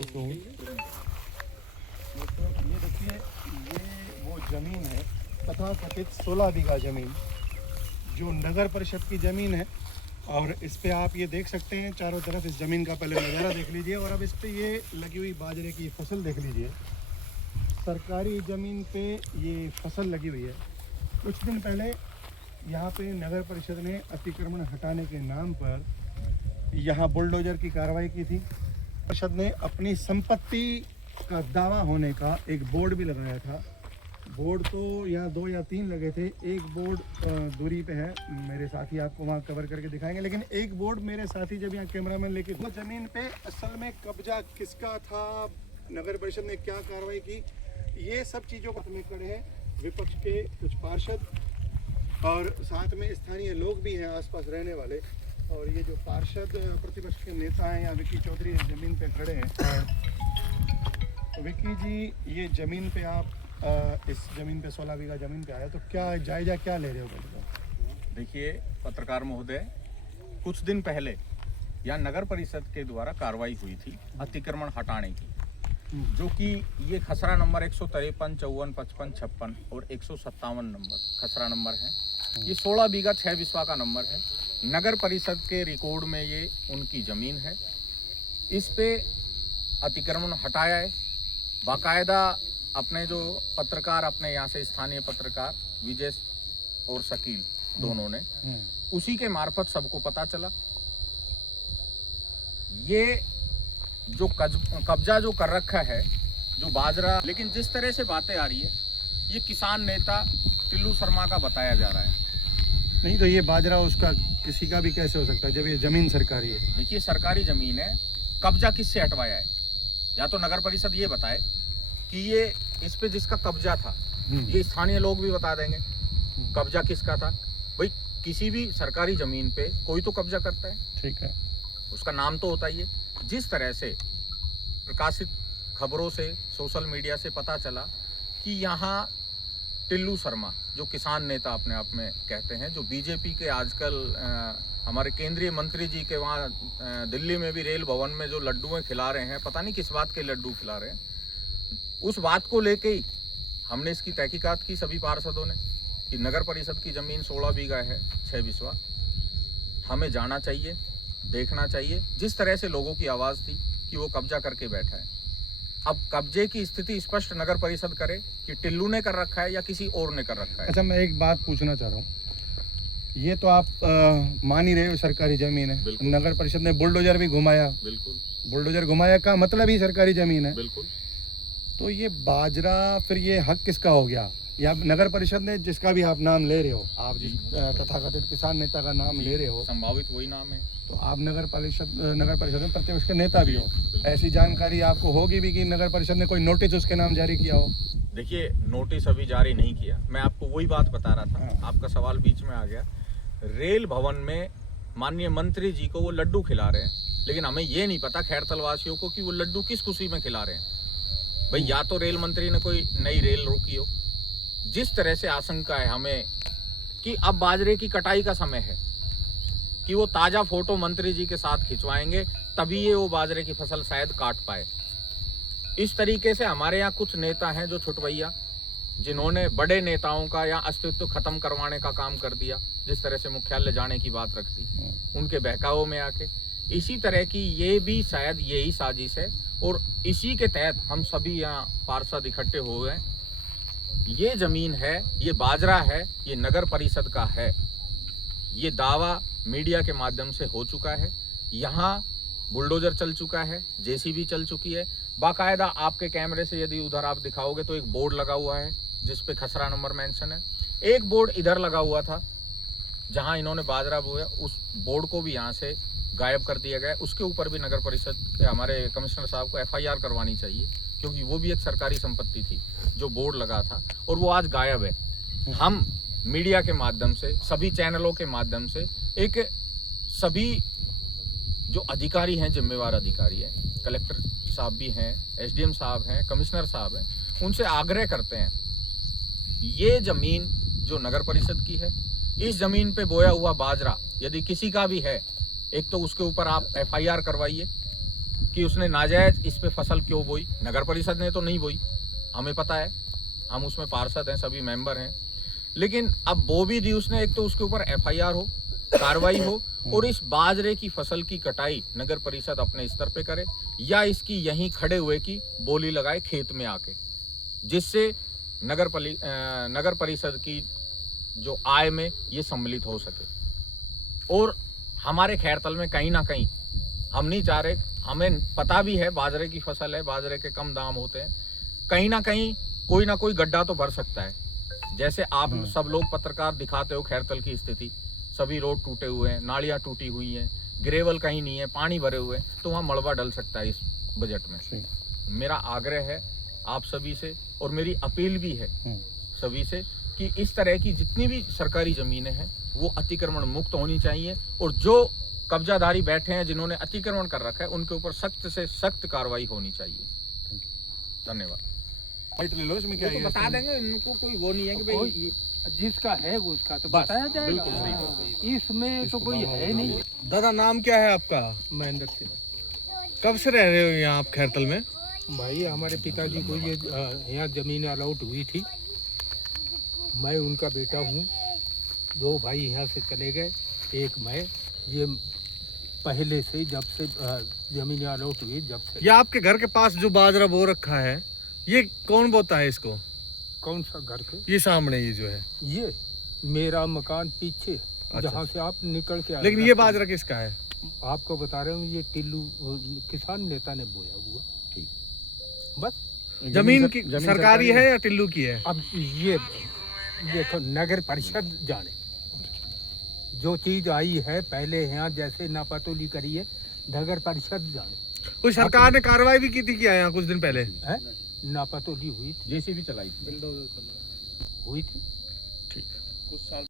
दोस्तों ये देखिए, ये वो ज़मीन है तथाकथित 16 बीघा ज़मीन जो नगर परिषद की ज़मीन है। और इस पे आप ये देख सकते हैं चारों तरफ इस ज़मीन का पहले नज़ारा देख लीजिए, और अब इस पे ये लगी हुई बाजरे की फसल देख लीजिए। सरकारी ज़मीन पे ये फसल लगी हुई है। कुछ दिन पहले यहाँ पे नगर परिषद ने अतिक्रमण हटाने के नाम पर यहाँ बुलडोजर की कार्रवाई की थी। परिषद ने अपनी संपत्ति का दावा होने का एक बोर्ड भी लगाया था। बोर्ड तो यहाँ 2 या 3 लगे थे, एक बोर्ड दूरी पे है, मेरे साथी आपको वहाँ कवर करके दिखाएंगे। लेकिन एक बोर्ड मेरे साथी जब यहाँ कैमरामैन लेके वो ज़मीन पे असल में कब्जा किसका था, नगर परिषद ने क्या कार्रवाई की, ये सब चीज़ों को में खड़े हैं विपक्ष के कुछ पार्षद और साथ में स्थानीय लोग भी हैं आसपास रहने वाले। और ये जो पार्षद प्रतिपक्ष के नेता हैं या विक्की चौधरी ज़मीन पे खड़े हैं। तो विक्की जी, ये ज़मीन पे आप इस ज़मीन पे 16 बीघा ज़मीन पे आया, तो क्या जायजा क्या ले रहे हो? देखिए पत्रकार महोदय, कुछ दिन पहले यहाँ नगर परिषद के द्वारा कार्रवाई हुई थी अतिक्रमण हटाने की, जो कि ये खसरा नंबर 153, 54, 55, 56 और 157 नंबर खसरा नंबर है। ये 16 बीघा 6 बिस्वा का नंबर है। नगर परिषद के रिकॉर्ड में ये उनकी ज़मीन है। इस पे अतिक्रमण हटाया है। बाकायदा अपने जो पत्रकार, अपने यहाँ से स्थानीय पत्रकार विजय और शकील दोनों ने, उसी के मार्फत सबको पता चला। ये जो कब्जा जो कर रखा है, जो बाजरा, लेकिन जिस तरह से बातें आ रही है, ये किसान नेता टिल्लू शर्मा का बताया जा रहा है। नहीं तो ये बाजरा उसका किसी का भी कैसे हो सकता है जब ये ज़मीन सरकारी है? देखिए सरकारी ज़मीन है, कब्जा किससे हटवाया है? या तो नगर परिषद ये बताए कि ये इस पे जिसका कब्जा था, ये स्थानीय लोग भी बता देंगे कब्जा किसका था। भाई किसी भी सरकारी ज़मीन पे कोई तो कब्जा करता है, ठीक है, उसका नाम तो होता ही है। जिस तरह से प्रकाशित खबरों से, सोशल मीडिया से पता चला कि यहाँ टिल्लू शर्मा, जो किसान नेता अपने आप में कहते हैं, जो बीजेपी के आजकल हमारे केंद्रीय मंत्री जी के वहाँ दिल्ली में भी रेल भवन में जो लड्डू खिला रहे हैं, पता नहीं किस बात के लड्डू खिला रहे हैं, उस बात को लेके ही हमने इसकी तहकीकात की सभी पार्षदों ने कि नगर परिषद की ज़मीन 16 बीघा है 6 बिस्वा, हमें जाना चाहिए, देखना चाहिए। जिस तरह से लोगों की आवाज़ थी कि वो कब्जा करके बैठा है, अब कब्जे की स्थिति स्पष्ट नगर परिषद करे कि टिल्लू ने कर रखा है या किसी और ने कर रखा है। अच्छा, मैं एक बात पूछना चाह रहा हूँ, ये तो आप मान ही रहे हो सरकारी ज़मीन है, नगर परिषद ने बुलडोजर भी घुमाया, बिल्कुल बुलडोजर घुमाया का मतलब ही सरकारी ज़मीन है, बिल्कुल। तो ये बाजरा फिर ये हक किसका हो गया? या नगर परिषद ने, जिसका भी आप नाम ले रहे हो, आप जिस तथाकथित किसान नेता का नाम ले रहे हो, संभावित वही नाम है, तो आप नगर परिषद में प्रतिपक्ष के नेता भी हो, ऐसी जानकारी आपको होगी भी कि नगर परिषद ने कोई नोटिस उसके नाम जारी किया हो? देखिए नोटिस अभी जारी नहीं किया, मैं आपको वही बात बता रहा था, आपका सवाल बीच में आ गया। रेल भवन में माननीय मंत्री जी को वो लड्डू खिला रहे हैं, लेकिन हमें ये नहीं पता खैरतल वासियों को कि वो लड्डू किस खुशी में खिला रहे हैं। भाई या तो रेल मंत्री ने कोई नई रेल रोकी हो। जिस तरह से आशंका है हमें कि अब बाजरे की कटाई का समय है, कि वो ताज़ा फोटो मंत्री जी के साथ खिंचवाएंगे, तभी ये वो बाजरे की फसल शायद काट पाए। इस तरीके से हमारे यहाँ कुछ नेता हैं जो छुटवैया, जिन्होंने बड़े नेताओं का या अस्तित्व खत्म करवाने का काम कर दिया, जिस तरह से मुख्यालय जाने की बात रखती, उनके बहकावों में आके। इसी तरह की ये भी शायद यही साजिश है, और इसी के तहत हम सभी यहाँ पार्षद इकट्ठे हो गए। ये ज़मीन है, ये बाजरा है, ये नगर परिषद का है। ये दावा मीडिया के माध्यम से हो चुका है। यहाँ बुलडोजर चल चुका है, जेसीबी चल चुकी है। बाकायदा आपके कैमरे से यदि उधर आप दिखाओगे तो एक बोर्ड लगा हुआ है जिस पे खसरा नंबर मेंशन है। एक बोर्ड इधर लगा हुआ था जहाँ इन्होंने बाजरा बोया, उस बोर्ड को भी यहाँ से गायब कर दिया गया। उसके ऊपर भी नगर परिषद के हमारे कमिश्नर साहब को FIR करवानी चाहिए, क्योंकि वो भी एक सरकारी संपत्ति थी जो बोर्ड लगा था, और वो आज गायब है। हम मीडिया के माध्यम से, सभी चैनलों के माध्यम से, एक सभी जो अधिकारी हैं, जिम्मेवार अधिकारी हैं, कलेक्टर साहब भी हैं, SDM साहब हैं, कमिश्नर साहब हैं, उनसे आग्रह करते हैं, ये ज़मीन जो नगर परिषद की है, इस ज़मीन पे बोया हुआ बाजरा यदि किसी का भी है, एक तो उसके ऊपर आप FIR करवाइए, कि उसने नाजायज इस पे फसल क्यों बोई। नगर परिषद ने तो नहीं बोई, हमें पता है, हम उसमें पार्षद हैं, सभी मेंबर हैं। लेकिन अब बो भी दी उसने, एक तो उसके ऊपर FIR हो, कार्रवाई हो, और इस बाजरे की फसल की कटाई नगर परिषद अपने स्तर पे करे, या इसकी यहीं खड़े हुए की बोली लगाए खेत में आके, जिससे नगर परिषद की जो आय में ये सम्मिलित हो सके। और हमारे खैरतल में कहीं ना कहीं हम नहीं चाह रहे, हमें पता भी है बाजरे की फसल है, बाजरे के कम दाम होते हैं, कहीं ना कहीं कोई ना कोई गड्ढा तो भर सकता है। जैसे आप सब लोग पत्रकार दिखाते हो खैरतल की स्थिति, सभी रोड टूटे हुए हैं, नालियाँ टूटी हुई हैं, ग्रेवल कहीं नहीं है, पानी भरे हुए हैं, तो वहाँ मलबा डल सकता है इस बजट में। मेरा आग्रह है आप सभी से, और मेरी अपील भी है सभी से, कि इस तरह की जितनी भी सरकारी ज़मीनें हैं वो अतिक्रमण मुक्त होनी चाहिए, और जो कब्जाधारी बैठे हैं जिन्होंने अतिक्रमण कर रखा है उनके ऊपर सख्त से सख्त कार्रवाई होनी चाहिए। धन्यवाद। फाइट ले लो, इसमें क्या है? बता देंगे, इनको कोई वो नहीं है कि भाई जिसका है वो उसका तो बताया जाएगा। इसमें तो कोई है नहीं। दादा नाम क्या है आपका? महेंद्र सिंह। कब से रह रहे हो यहाँ आप खैरतल में? भाई हमारे पिताजी को ये यहाँ जमीन अलॉट हुई थी, मैं उनका बेटा हूँ। 2 भाई यहाँ से चले गए, एक मैं। ये पहले से जब से जमीन अलॉट हुई जब से। ये आपके घर के पास जो बाजरा बो रखा है, ये कौन बोता है इसको? कौन सा घर के? ये सामने ये जो है, ये मेरा मकान पीछे, जहाँ से आप निकल के आए। लेकिन ये बाजरा किसका है? आपको बता रहे हूँ, ये टिल्लू किसान नेता ने बोया हुआ। ठीक, बस। जमीन की सरकारी है या टिल्लू की है? अब ये देखो, नगर परिषद जाने, जो चीज आई है पहले यहाँ जैसे नापातोली करी है, नगर परिषद जाने। कोई सरकार ने कार्रवाई भी की थी क्या यहाँ कुछ दिन पहले? है नापातोली हुई थी, JCB चलाई थी, हुई थी। कुछ साल